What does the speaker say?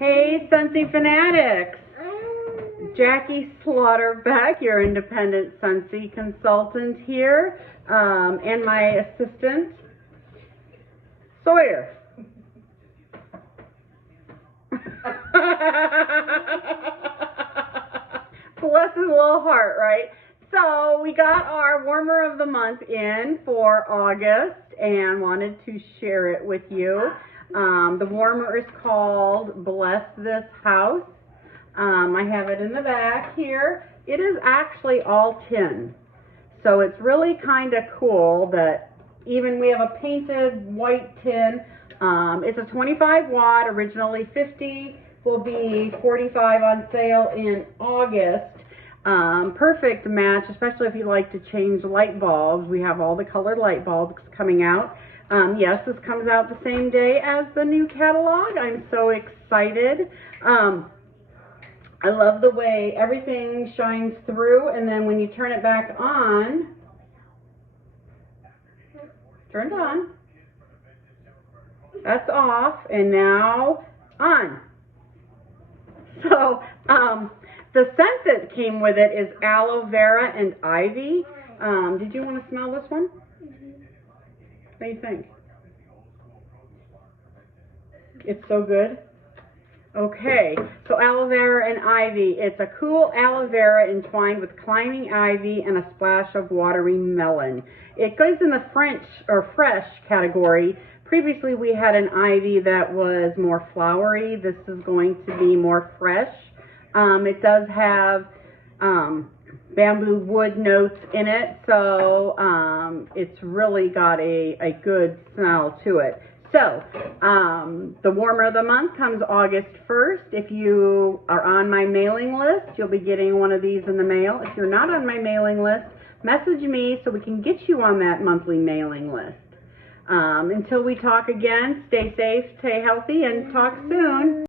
Hey, Scentsy fanatics! Jackie Slaughterbeck, your independent Scentsy consultant here, and my assistant, Sawyer. Bless his little heart, right? So we got our warmer of the month in for August and wanted to share it with you. The warmer is called Bless This House. I have it in the back here. It is actually all tin. So it's really kind of cool that even we have a painted white tin. It's a 25 watt, originally 50, will be 45 on sale in August. Perfect match, especially if you like to change light bulbs. We have all the colored light bulbs coming out. Yes, this comes out the same day as the new catalog. I'm so excited. I love the way everything shines through, and then when you turn it back on, turned on, that's off, and now on. So, the scent that came with it is Aloe Vera and Ivy. Did you want to smell this one? What do you think? It's so good. Okay, so Aloe Vera and Ivy. It's a cool aloe vera entwined with climbing ivy and a splash of watery melon. It goes in the French or fresh category. Previously we had an ivy that was more flowery. This is going to be more fresh. It does have bamboo wood notes in it, so it's really got a good smell to it. So, the warmer of the month comes August 1st. If you are on my mailing list, you'll be getting one of these in the mail. If you're not on my mailing list, message me so we can get you on that monthly mailing list. Until we talk again, stay safe, stay healthy, and talk soon.